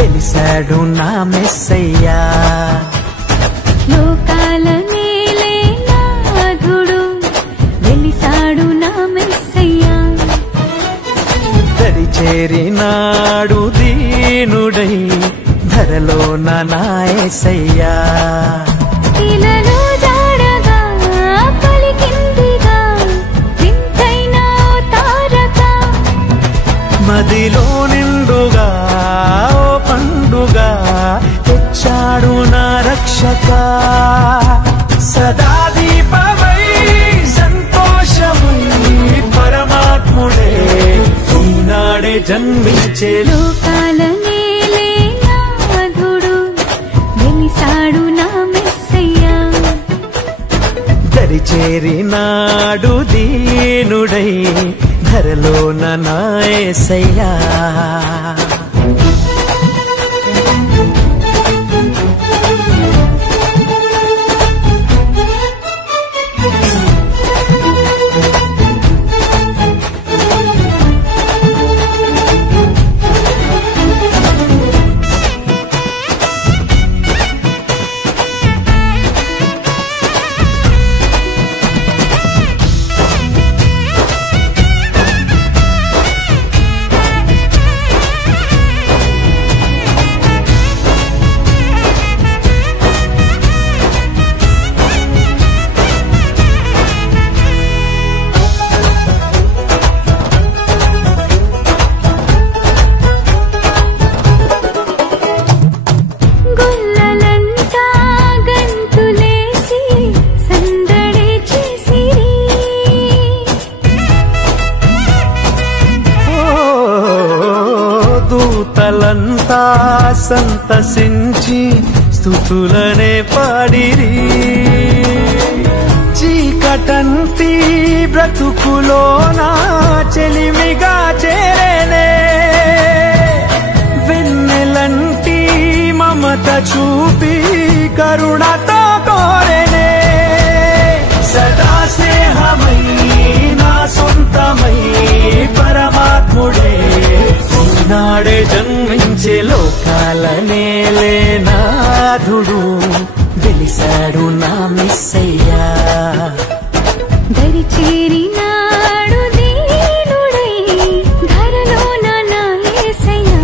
వెలిసాడు నా మెస్సయ్యా. లోకాల నేలే నాథుడు వెలిసాడు నా మెస్సయ్యా. దరి చేరినాడు దీనుడై ధరలోన నా యేసయ్యా. ఇలలో జాడగా పలికిందిగా వింతైన తారక, మదిలో నిండుగా ఓ పండుగా తెచ్చాడు నా రక్షక. సదా దీపమై సంతోషమై పరమాత్ముడే ఈనాడే జన్మించే. లోకాల నేలే నాథుడు వెలిసాడు నా మెస్సయ్యా. దరి చేరినాడు దీనుడై ధరలోన నా యేసయ్యా. గొల్లలంతా గంతులేసి సందడి చేసిరి. దూతలంతా సంతసించి స్తుతులనే పాడిరి. చీకటంతి బ్రతుకులోన చెలిమిగా చేరేనే. వెన్నెలంటి మమత చూపి కరుణతో కోరేనే. సదా స్నేహమై నా సొంతమై పరమాత్ముడే ఈనాడే జన్మించే. లోకాల నేలే నాథుడు వెలిసాడు నా మెస్సయ్యా. దరి చేరినాడు దీనుడై ధరలోన నా యేసయ్యా.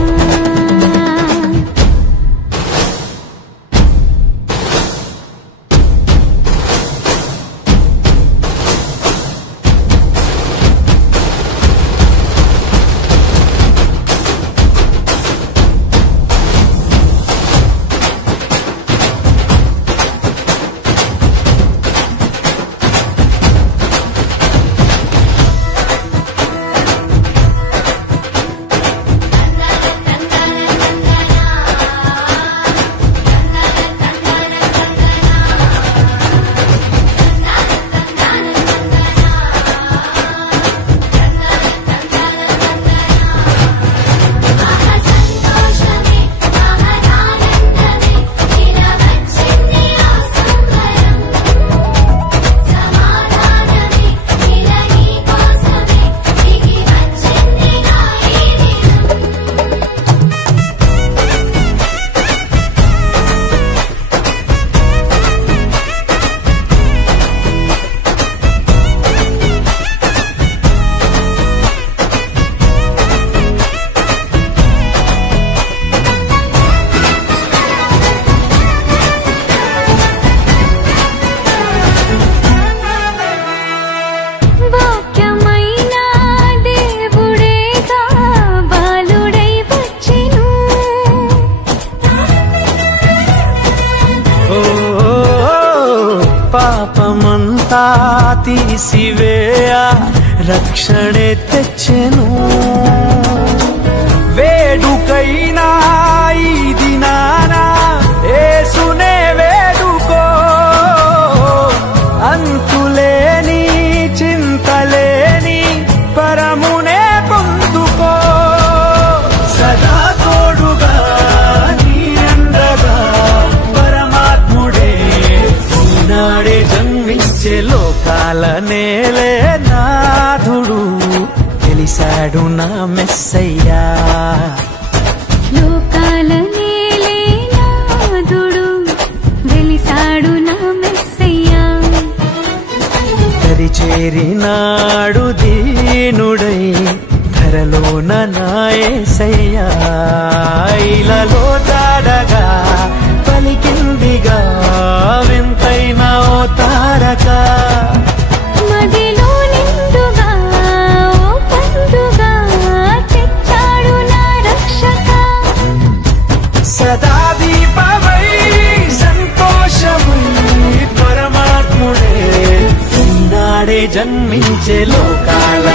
పాపమంతా తీసివేయ రక్షణే తెచ్చెను. వేడుకైనా ఈ దినాన యేసునే వేడుకో. అంతులేని చింతలేని పరమునే పొందుకో. సదా తోడుగా నీ అండగా పరమాత్ముడే ఈనాడే జన్మించే. లోకాల నేలే నాథుడు వెలిసాడు చేరినాడు దీనుడై ధరలోన నా యేసయ్యా ఇలలో చాడగా పలికిందిగా వింతైన ఓ తారక మదిలో నిండుగా ఓ పండుగా తెచ్చాడు నా రక్షక సదా దీపమై సంతోషమై పరమాత్ముడే ఈనాడే జన్మించే లోకాల